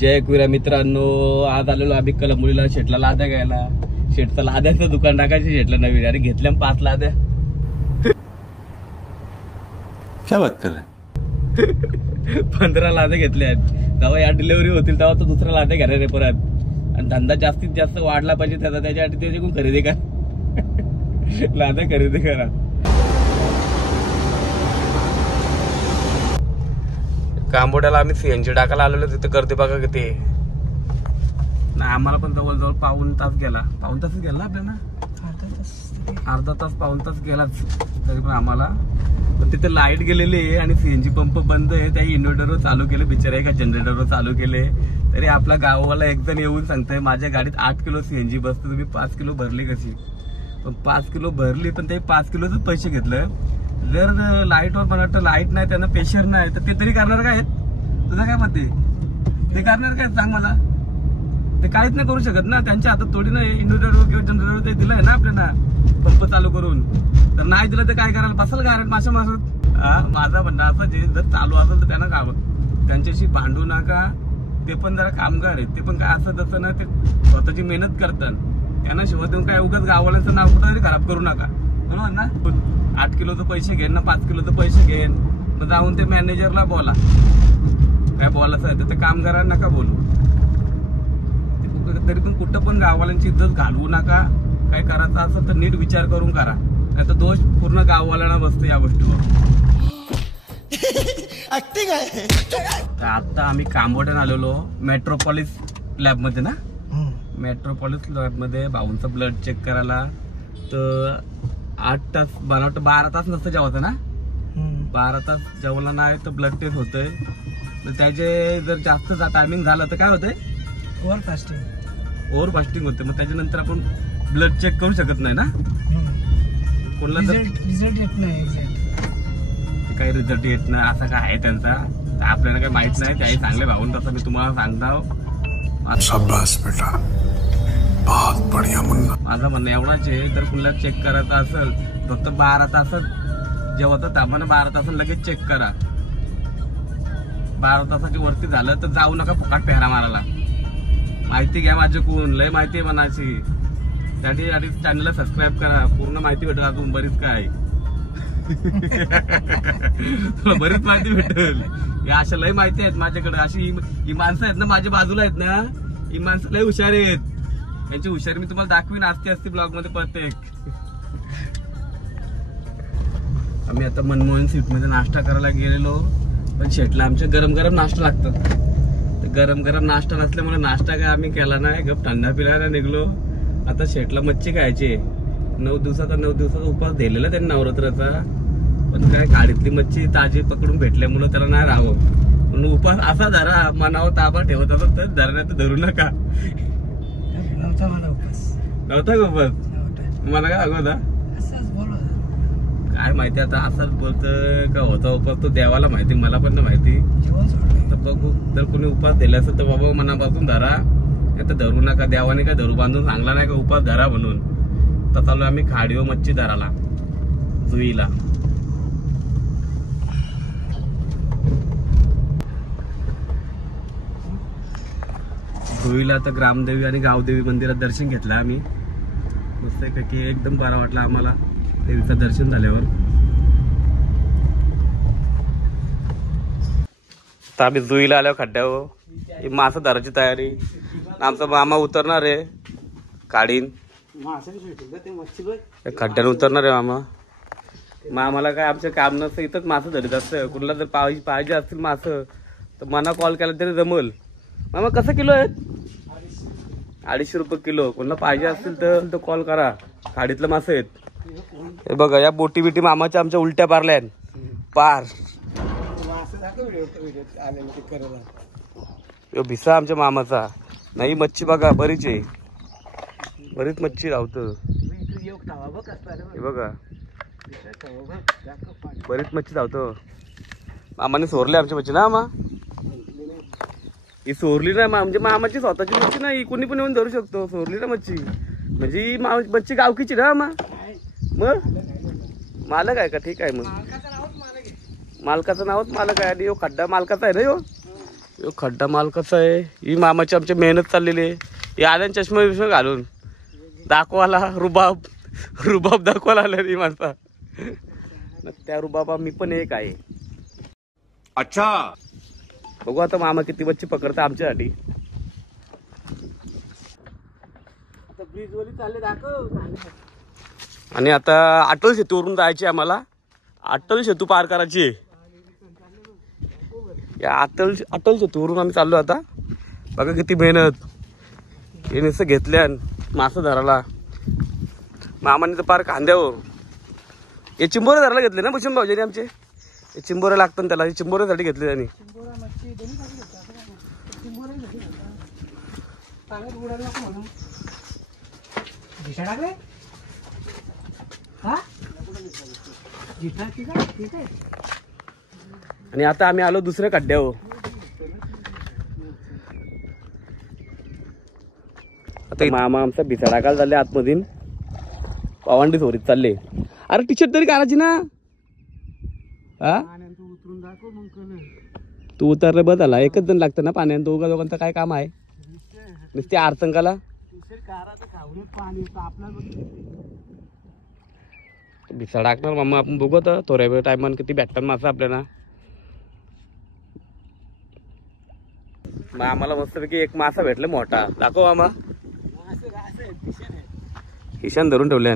जय कुरा मित्रांनो, आज आलेलो आम्ही कलमुलीला शेटला लाद्या घ्यायला. शेटचं लाद्याचं दुकान टाकायचं शेटला नवीन. अरे घेतल्या 5 लाद्या. क्या बात कर रहे 15 लाद्या घेतल्या. तेव्हा या डिलिव्हरी होतील तेव्हा तो दुसरा लाद्या घेणार आहे परत. आणि धंदा जास्तीत जास्त वाढला पाहिजे त्याचा, त्याच्यासाठी त्याच्याकडून खरेदी करा. लाद्या खरेदी करा. कांबोड्याला आम्ही सीएनजी टाकायला आलेलो. तिथे गर्दी बघा किती. नाही आम्हाला पण जवळजवळ पाऊण तास गेला. पाऊण तास गेला आपल्याला, अर्धा तास पाऊण तास गेलाच तरी पण आम्हाला. पण तिथे लाईट गेलेली आहे आणि सीएनजी पंप बंद आहे. त्या इन्व्हर्टरवर चालू केले बिचारे, एका जनरेटरवर चालू केले. तरी आपला गावाला एक जण येऊन सांगतोय माझ्या गाडीत 8 किलो सीएनजी बसते, तुम्ही 5 किलो भरली कशी. पण 5 किलो भरली, पण ते 5 किलोच पैसे घेतलं. जर लाईटवर मला वाटतं लाईट नाही, त्यांना प्रेशर नाही, तर ते तरी करणार काय? तुझं काय मत आहे? ते करणार काय सांग मला? ते काहीच नाही करू शकत ना. त्यांच्या हातात थोडी ना इन्व्हर्टरवर किंवा जनरेटरवर ते दिलंय ना आपल्याला पंप चालू करून. तर नाही दिलं तर काय करायला? बसाल गारट माशा मासत. माझा म्हणणं असं जे जर चालू असेल तर त्यांना खावं, त्यांच्याशी भांडू नका. ते पण जरा कामगार आहेत, ते पण काय असं तसं ना, ते स्वतःची मेहनत करतात. त्यांना शिवाय देऊन काय उगाच गावाल्यांचं नाव कुठं तरी खराब करू नका, बरोबर ना. 8 किलोचं पैसे घेईन ना 5 किलोचं पैसे घेईन, मग जाऊन ते मॅनेजरला बोला. काय बोलायचं आहे तर ते कामगारांना नका बोलू. तरी पण कुठं पण गाववाल्यांची इज्जत घालवू नका. काय करायचं असेल तर नीट विचार करून करा, नाही तर दोष पूर्ण गाववाल्यांना बसतो या गोष्टीवर. तर आता आम्ही कांबोड्यात आलेलो मेट्रोपॉलिस लॅबमध्ये ना. मेट्रोपॉलिस लॅबमध्ये भाऊंचा ब्लड चेक करायला. तर 8 तास, मला वाटतं 12 तास नसतं जेवायचं ना. 12 तास जेवला नाही तर ब्लड टेस्ट होतंय. तर त्याचे जर जास्त टायमिंग झालं तर काय होतंय? ओव्हर फास्टिंग होते. मग त्याच्यानंतर आपण ब्लड चेक करू शकत नाही ना. कोणाला जर रिझल्ट येत नाही, काही रिझल्ट येत नाही असा काय आहे त्यांचा, आपल्याला काही माहित नाही. त्याही चांगले भाऊन तसं मी तुम्हाला सांगतो. शाबाश बेटा, बहुत बढ़िया मुन्ना. माझं म्हणणं एवढाच आहे, तर कुणाला चेक करायचं असेल फक्त 12 तासात जेवतात आम्हाला 12 तासात लगेच चेक करा. 12 तासाच्या वरती झालं तर जाऊ नका फुकाट पेहरा मारायला. माहिती घ्या माझ्याकडून, लय माहिती आहे मनाची. त्यासाठी चॅनलला सबस्क्राईब करा, पूर्ण माहिती भेटेल. अजून बरीच काय तुला बरीच माहिती भेटेल. या अशा लय माहिती आहेत माझ्याकडे. अशी ही माणसं आहेत ना माझ्या बाजूला आहेत ना, ही माणसं लय हुशार आहेत. यांची हुशारी मी तुम्हाला दाखवीन असते ब्लॉग मध्ये प्रत्येक. आम्ही आता मनमोहन सीट मध्ये नाश्ता करायला गेलेलो, पण शेटला आमच्या गरम गरम नाश्ता लागतं. गरम गरम नाश्ता नसल्यामुळे नाश्ता काय आम्ही केला नाही, गप थंडा पिलायला निघलो. आता शेटला मच्छी खायची. 9 दिवसाचा उपास दिलेला त्यांनी नवरात्राचा. पण काय गाडीतली मच्छी ताजी पकडून भेटल्यामुळं त्याला नाही राहावं म्हणून उपास असा धरा. मनावर ताबा ठेवत असत तर धरा, नाही तर धरू नका. नव्हता का उपास? मला काय अगोदर काय माहिती. आता असंच बोलतं का होता उपास, तो देवाला माहिती, मला पण नाही माहिती. तर बघू, जर कोणी उपास दिला असेल तर बाबा मनापासून धरा, नाही तर धरू नका. देवाने काय धरू बांधून सांगला नाही का उपास धरा म्हणून. तर चालू आम्ही खाडीव मच्छी धराला जुईला. जुईला तर ग्रामदेवी आणि गावदेवी मंदिरात दर्शन घेतलं आम्ही. मस्त पैकी एकदम बरा वाटला आम्हाला देवीचं दर्शन झाल्यावर. तर आम्ही जुईला आल्यावर खड्ड्यावर मासा धरायची तयारी. आमचा मामा उतरणार आहे काढीन, खड्ड्यानं उतरणार आहे मामा. मामाला काय आमचं काम नसतं, इथंच मासं धरीत असतं. कुणाला जर पाहिजे असतील मासं तर मना कॉल केला तरी जमल. मामा कसं किलो आहेत? 250 रुपये किलो. कोणाला पाहिजे असतील तर कॉल करा. खाडीतलं मासं आहेत. हे बघा या बोटी बिटी मामाच्या आमच्या उलट्या पारल्या पार. यो भिसा आमच्या मामाचा. नाही मच्छी बघा बरीच आहे, बरीच मच्छी धावतं. हे बघा बरीच मच्छी धावतं. मामाने सोरली आमची मच्छी ना. मामा ही सोरली ना म्हणजे मामाची स्वतःची मच्छी नाही, कोणी पण येऊन धरू शकतो. सोरली ना मच्छी म्हणजे ही मच्छी गावकीची ना. मग मालक आहे का? ठीक आहे. मग मालकाचं नावच मालक आहे. आणि यो खड्डा मालकाचा आहे ना. यो खड्डा माल कसा आहे, ही मामाची आमची मेहनत चाललेली आहे. ही आल्यान चष्मा बिष्मा घालून दाखवाला रुबाब दाखवायला आलं ही माणसा. त्या रुबाबा मी पण एक आहे. अच्छा बघू आता मामा किती बच्चे पकडता आमच्यासाठी. आणि आता अटल सेतूवरून जायची आम्हाला. अटल सेतू पार करायची. या अटल सेतूवरून आम्ही चाललो आता. बघा किती मेहनत हे नुसतं घेतल्यान मासं धरायला. मामाने तर पार कांद्यावर हे चिंबोरे धरायला घेतले ना भूषण भाऊजानी आमचे. हे चिंबोरे लागतात त्याला, हे चिंबोऱ्यासाठी घेतले त्यांनी. आणि आता आम्ही आलो दुसऱ्या खड्ड्यावर. आता मामा आमचा भिसा टाकायला चालले आतमधीन. पावंडी सोरीत चालले. अरे टी शर्ट तरी काढायची ना. हा तू उतरले बस आला. एकच जण लागतं ना पाण्यात. दोघांचं काय काम आहे नुसते आरतंकाला. भिसा टाकणार मामा आपण. बघू आता थोड्या वेळ टायमान किती भेटतात मासा आपल्याला. आम्हाला मस्तपैकी एक मासा भेटला मोठा. दाखव मामा. हिशान धरून ठेवल्या.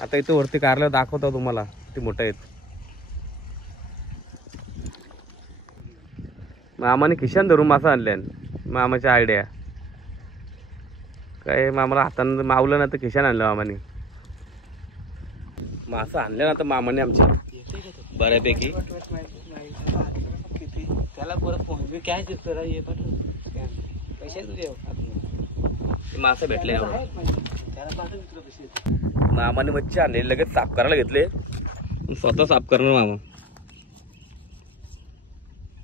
आता इथं वरती कारला दाखवतो तुम्हाला किती मोठे आहेत. मामाने खिशान धरून मासा आणल्यान. मामाची आयडिया काय, मामाला हातानं मावलं ना तर खिशान आणलं मामाने. मासा आणल्या ना तर मामाने आमच्या बऱ्यापैकी. त्याला परत फोन काय मासा भेटले. मामाने मच्छी आणले लगेच साफ करायला घेतले. स्वतः साफ करणार मामा.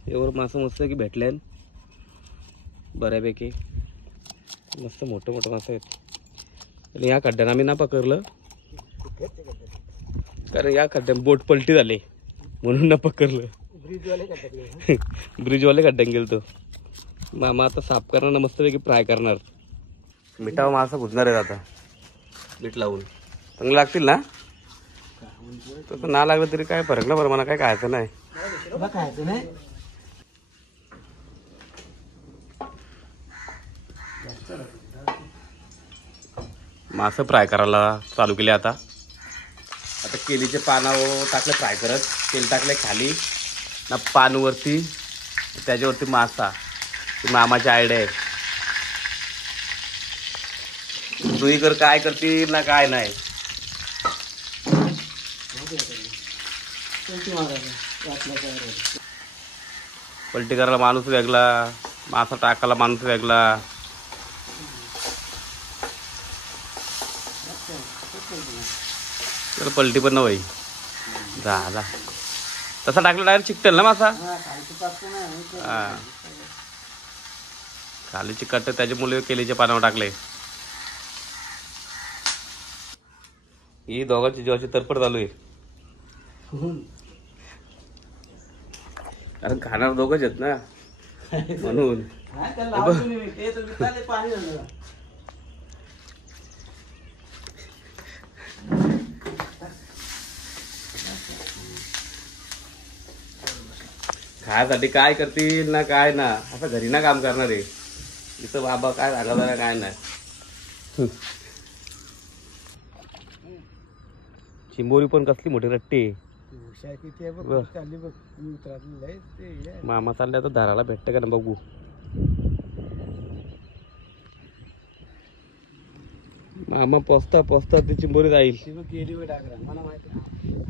एवढं मासा मस्त की भेटले बऱ्यापैकी. मस्त मोठं मोठं मासा आहेत. आणि या खड्ड्यानं आम्ही ना पकडलं कारण या खड्ड्यात बोट पलटी झाली म्हणून ना पकडलं. ब्रिजवाले खड्ड्यात गेलतो. मामा आता साफ करणार मस्तपैकी फ्राय करणार. मिठावर मासा भुजणार आहेत आता मीठ लावून. चांगले लागतील ना. तसं ना लागलं तरी काय फरक ना. बरं मला काय खायचं नाही. मासं फ्राय करायला चालू केले आता. आता केलीचे पानावर टाकले फ्राय करत. तेल टाकले खाली ना पानवरती, त्याच्यावरती मासा. मामाची आयडिया आहे. तू इकडं काय करतील ना काय नाही. पलटी करायला माणूस वेगळा, मासा टाकायला माणूस वेगळा. तर पलटी पण नव्हे झाला. तसा टाकला डायरेक्ट चिकटेल ना मासा. हा खाली चिकटते त्याच्यामुळे केलीच्या पानावर टाकले. ही दोघांची जीवाची तरफड चालू आहे. कारण खाणार दोघंच आहेत ना म्हणून. खायसाठी काय करतील ना काय ना. असं घरी ना काम करणार आहे. इथं बाबा काय सांगा काय नाही. चिंबोरी पण कसली मोठी रट्टी. मामा चालल्या तर धाराला भेटते का ना बघू. मामा पोचता पोचता ती चिंबोरी जाईल.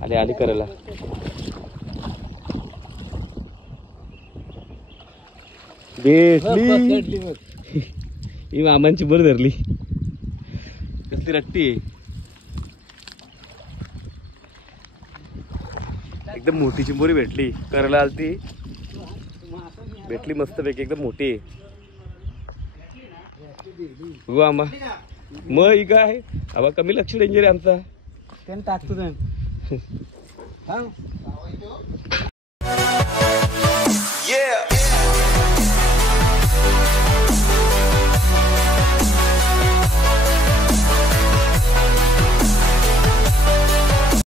आली आली करायला. भेटली ही मामांची बर धरली. कसली रट्टी आहे. एकदम मोठी चिंबोरी भेटली. करायला आलती भेटली मस्त पैकी एकदम मोठी. हो आंबा मग ही काय आबा कमी लक्ष डेंजर आहे आमचा. टाकतो